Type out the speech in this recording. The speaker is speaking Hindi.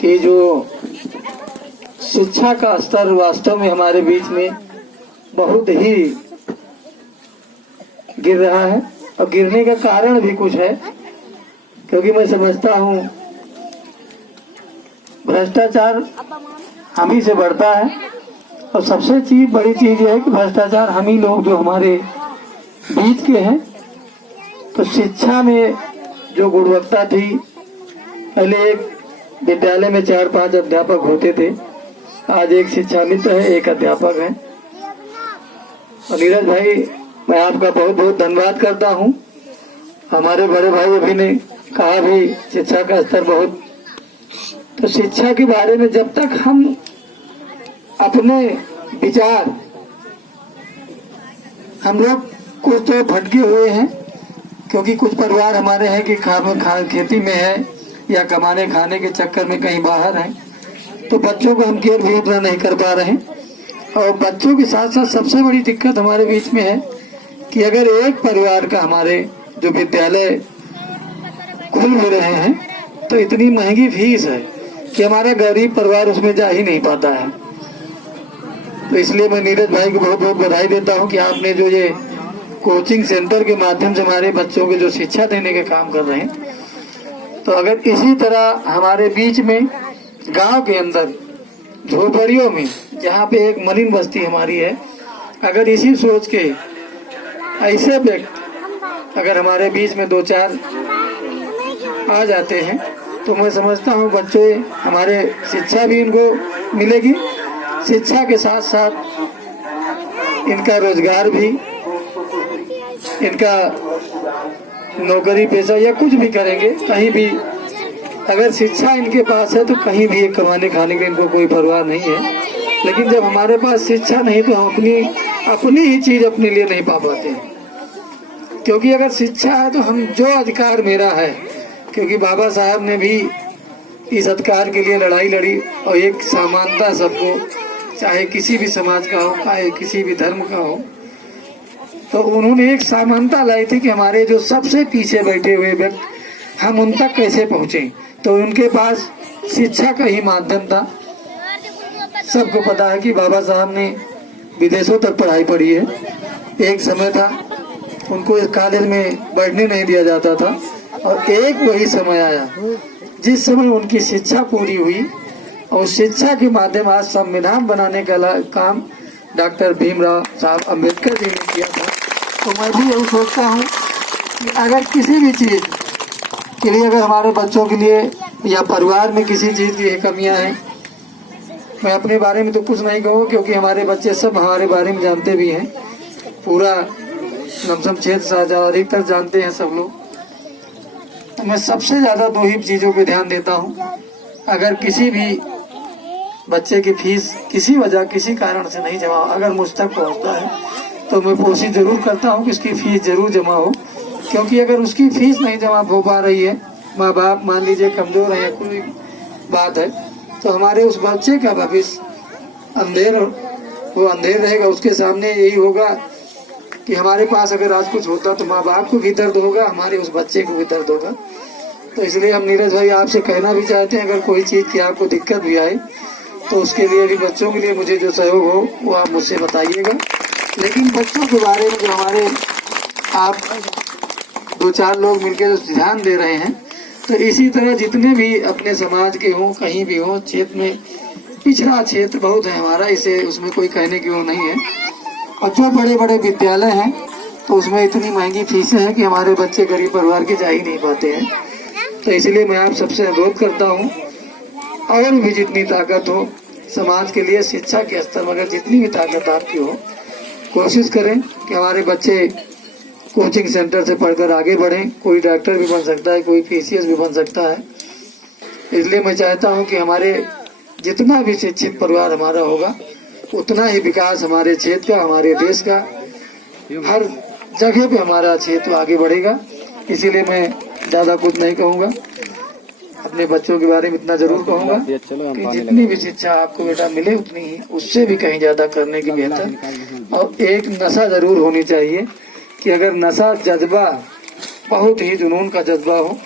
कि जो शिक्षा का स्तर वास्तव में हमारे बीच में बहुत ही गिर रहा है, और गिरने का कारण भी कुछ है, क्योंकि मैं समझता हूँ भ्रष्टाचार हम ही से बढ़ता है। और सबसे बड़ी चीज यह है कि भ्रष्टाचार हम ही लोग जो हमारे बीच के हैं। तो शिक्षा में जो गुणवत्ता थी, पहले एक विद्यालय में 4-5 अध्यापक होते थे, आज एक शिक्षा मित्र है, एक अध्यापक है। और नीरज भाई, मैं आपका बहुत बहुत धन्यवाद करता हूँ। हमारे बड़े भाई अभी ने कहा भी शिक्षा का स्तर बहुत, तो शिक्षा के बारे में जब तक हम अपने विचार, हम लोग कुछ तो भटके हुए हैं, क्योंकि कुछ परिवार हमारे हैं कि खेती में है या कमाने खाने के चक्कर में कहीं बाहर हैं, तो बच्चों को हम केयर भी उतना नहीं कर पा रहे हैं। और बच्चों के साथ साथ सबसे बड़ी दिक्कत हमारे बीच में है कि अगर एक परिवार का हमारे जो विद्यालय खुल भी रहे हैं तो इतनी महंगी फीस है कि हमारा गरीब परिवार उसमें जा ही नहीं पाता है। तो इसलिए मैं नीरज भाई को बहुत बहुत बधाई देता हूं कि आपने जो ये कोचिंग सेंटर के माध्यम से हमारे बच्चों को जो शिक्षा देने के काम कर रहे हैं। तो अगर इसी तरह हमारे बीच में गांव के अंदर झोपड़ियों में, जहाँ पे एक मलिन बस्ती हमारी है, अगर इसी सोच के ऐसे व्यक्ति अगर हमारे बीच में 2-4 आ जाते हैं तो मैं समझता हूँ बच्चे हमारे शिक्षा भी इनको मिलेगी, शिक्षा के साथ साथ इनका रोजगार भी, इनका नौकरी पेशा या कुछ भी करेंगे, कहीं भी अगर शिक्षा इनके पास है तो कहीं भी कमाने खाने के इनको कोई परवाह नहीं है। लेकिन जब हमारे पास शिक्षा नहीं तो हम अपनी ही चीज अपने लिए नहीं पा पाते हैं। क्योंकि अगर शिक्षा है तो हम जो अधिकार मेरा है, क्योंकि बाबा साहब ने भी इस अधिकार के लिए लड़ाई लड़ी और एक समानता सबको, चाहे किसी भी समाज का हो, चाहे किसी भी धर्म का हो, तो उन्होंने एक समानता लाई थी कि हमारे जो सबसे पीछे बैठे हुए व्यक्ति हम उन तक कैसे पहुंचे। तो उनके पास शिक्षा का ही माध्यम था। सबको पता है कि बाबा साहब ने विदेशों तक पढ़ाई पढ़ी है। एक समय था उनको इस कॉलेज में बैठने नहीं दिया जाता था, और एक वही समय आया जिस समय उनकी शिक्षा पूरी हुई, और शिक्षा के माध्यम आज संविधान बनाने का काम डॉक्टर भीमराव साहब अम्बेडकर जी ने किया था। तो मैं भी यही सोचता हूँ कि अगर किसी भी चीज़ के लिए, अगर हमारे बच्चों के लिए या परिवार में किसी चीज़ की कमियां हैं, मैं अपने बारे में तो कुछ नहीं कहूँ क्योंकि हमारे बच्चे सब हमारे बारे में जानते भी हैं, पूरा नमसम क्षेत्र साझा अधिकतर जानते हैं सब लोग। तो मैं सबसे ज़्यादा 2 ही चीज़ों पे ध्यान देता हूँ। अगर किसी भी बच्चे की फीस किसी वजह किसी कारण से नहीं जमा, अगर मुझ तक पहुँचता है तो मैं कोशिश जरूर करता हूँ कि उसकी फीस जरूर जमा हो। क्योंकि अगर उसकी फीस नहीं जमा हो पा रही है, माँ बाप मान लीजिए कमजोर है या कोई बात है, तो हमारे उस बच्चे का भविष्य वो अंधेर रहेगा। उसके सामने यही होगा कि हमारे पास अगर आज कुछ होता तो माँ बाप को भी दर्द होगा, हमारे उस बच्चे को भी दर्द होगा। तो इसलिए हम नीरज भाई आपसे कहना भी चाहते हैं, अगर कोई चीज़ की आपको दिक्कत भी आए तो उसके लिए भी, बच्चों के लिए मुझे जो सहयोग हो वो आप मुझसे बताइएगा। लेकिन बच्चों के बारे में जो हमारे आप 2-4 लोग मिलकर जो ध्यान दे रहे हैं, तो इसी तरह जितने भी अपने समाज के हों, कहीं भी हों, क्षेत्र में पिछड़ा क्षेत्र बहुत है हमारा, इसे उसमें कोई कहने की वो नहीं है। और जो बड़े बड़े विद्यालय हैं तो उसमें इतनी महंगी फीसें हैं कि हमारे बच्चे गरीब परिवार के जा ही नहीं पाते हैं। तो इसलिए मैं आप सबसे अनुरोध करता हूँ, और भी जितनी ताकत हो समाज के लिए, शिक्षा के स्तर में अगर जितनी भी ताकत आपकी हो, कोशिश करें कि हमारे बच्चे कोचिंग सेंटर से पढ़कर आगे बढ़ें। कोई डॉक्टर भी बन सकता है, कोई PCS भी बन सकता है। इसलिए मैं चाहता हूं कि हमारे जितना भी शिक्षित परिवार हमारा होगा, उतना ही विकास हमारे क्षेत्र का, हमारे देश का, हर जगह पे हमारा क्षेत्र आगे बढ़ेगा। इसीलिए मैं ज़्यादा कुछ नहीं कहूँगा, अपने बच्चों के बारे में इतना जरूर कहूँगा कि जितनी भी शिक्षा आपको बेटा मिले उतनी ही, उससे भी कहीं ज़्यादा करने की बेहतर। और एक नशा जरूर होनी चाहिए कि अगर नशा जज्बा बहुत ही जुनून का जज्बा हो